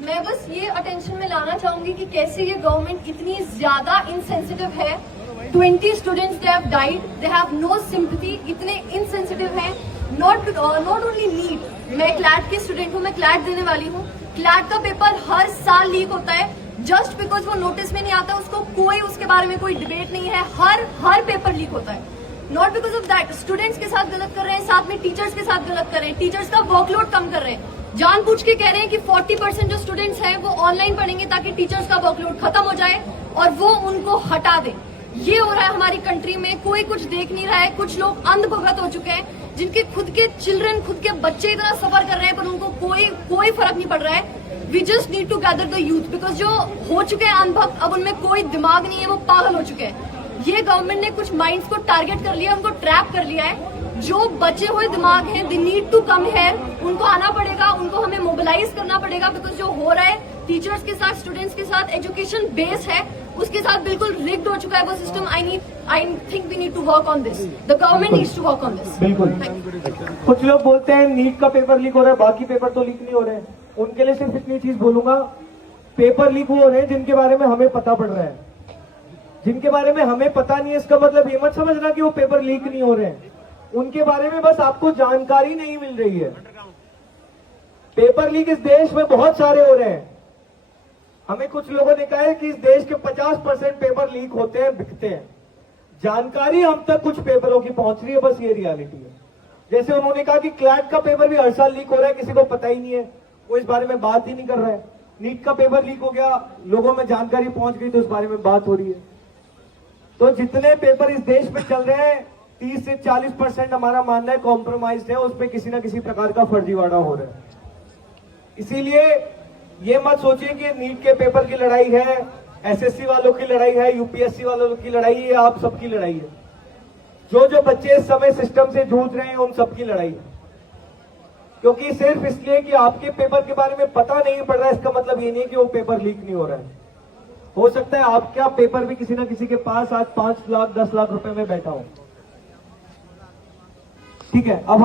मैं बस ये अटेंशन में लाना चाहूंगी कि कैसे ये गवर्नमेंट इतनी ज्यादा इनसेंसिटिव है। 20 students they have died, they have no sympathy, इतने इनसेंसिटिव हैं। नॉट ओनली नीट, मैं क्लैट की स्टूडेंट हूँ, मैं क्लैट देने वाली हूँ। क्लैट का पेपर हर साल लीक होता है, जस्ट बिकॉज वो नोटिस में नहीं आता, उसको कोई उसके बारे में कोई डिबेट नहीं है। हर पेपर लीक होता है। Not because of that students के साथ गलत कर रहे हैं, साथ में टीचर्स के साथ गलत कर रहे हैं, टीचर्स का वर्कलोड कम कर रहे हैं। जानबूझ के कह रहे हैं कि 40% जो स्टूडेंट्स हैं वो ऑनलाइन पढ़ेंगे ताकि टीचर्स का वर्कलोड खत्म हो जाए और वो उनको हटा दें। ये हो रहा है हमारी कंट्री में, कोई कुछ देख नहीं रहा है। कुछ लोग अंधभगत हो चुके हैं, जिनके खुद के चिल्ड्रन, खुद के बच्चे इतना सफर कर रहे हैं, पर उनको कोई फर्क नहीं पड़ रहा है। We just need to gather the youth, because जो हो चुके हैं अंधभक्त, अब उनमें कोई दिमाग नहीं है, वो पागल हो चुके हैं। ये गवर्नमेंट ने कुछ माइंड्स को टारगेट कर लिया, उनको ट्रैप कर लिया है। जो बचे हुए दिमाग हैं, they need to come here, उनको आना पड़ेगा, उनको हमें मोबिलाइज करना पड़ेगा। बिकॉज जो हो रहा है टीचर्स के साथ, स्टूडेंट्स के साथ, एजुकेशन बेस है, उसके साथ बिल्कुल रिग्ड हो चुका है वो system. I think we need to work on this, the government needs to work on this. बिल्कुल। कुछ लोग बोलते हैं नीट का पेपर लीक हो रहा है, बाकी पेपर तो लीक नहीं हो रहे हैं। उनके लिए सिर्फ इतनी चीज बोलूंगा, पेपर लीक हो रहे हैं जिनके बारे में हमें पता पड़ रहा है। जिनके बारे में हमें पता नहीं है, इसका मतलब ये मत समझना कि वो पेपर लीक नहीं हो रहे हैं। उनके बारे में बस आपको जानकारी नहीं मिल रही है। पेपर लीक इस देश में बहुत सारे हो रहे हैं। हमें कुछ लोगों ने कहा है कि इस देश के 50% पेपर लीक होते हैं, बिकते हैं। जानकारी हम तक कुछ पेपरों की पहुंच रही है, बस ये रियलिटी है। जैसे उन्होंने कहा कि क्लैट का पेपर भी हर साल लीक हो रहा है, किसी को पता ही नहीं है, वो इस बारे में बात ही नहीं कर रहा है। नीट का पेपर लीक हो गया, लोगों में जानकारी पहुंच गई, तो इस बारे में बात हो रही है। तो जितने पेपर इस देश में चल रहे हैं, 30 से 40% हमारा मानना है कॉम्प्रोमाइज है, उसमें किसी न किसी प्रकार का फर्जीवाड़ा हो रहा है। इसीलिए ये मत सोचिए कि नीट के पेपर की लड़ाई है, एसएससी वालों की लड़ाई है, यूपीएससी वालों की लड़ाई है, आप सबकी लड़ाई है। जो बच्चे इस समय सिस्टम से जूझ रहे हैं, उन सबकी लड़ाई है। क्योंकि सिर्फ इसलिए कि आपके पेपर के बारे में पता नहीं पड़ रहा है, इसका मतलब ये नहीं कि वो पेपर लीक नहीं हो रहा है। हो सकता है आपका पेपर भी किसी न किसी के पास आज 5 लाख 10 लाख रुपए में बैठा हो। ठीक है, अब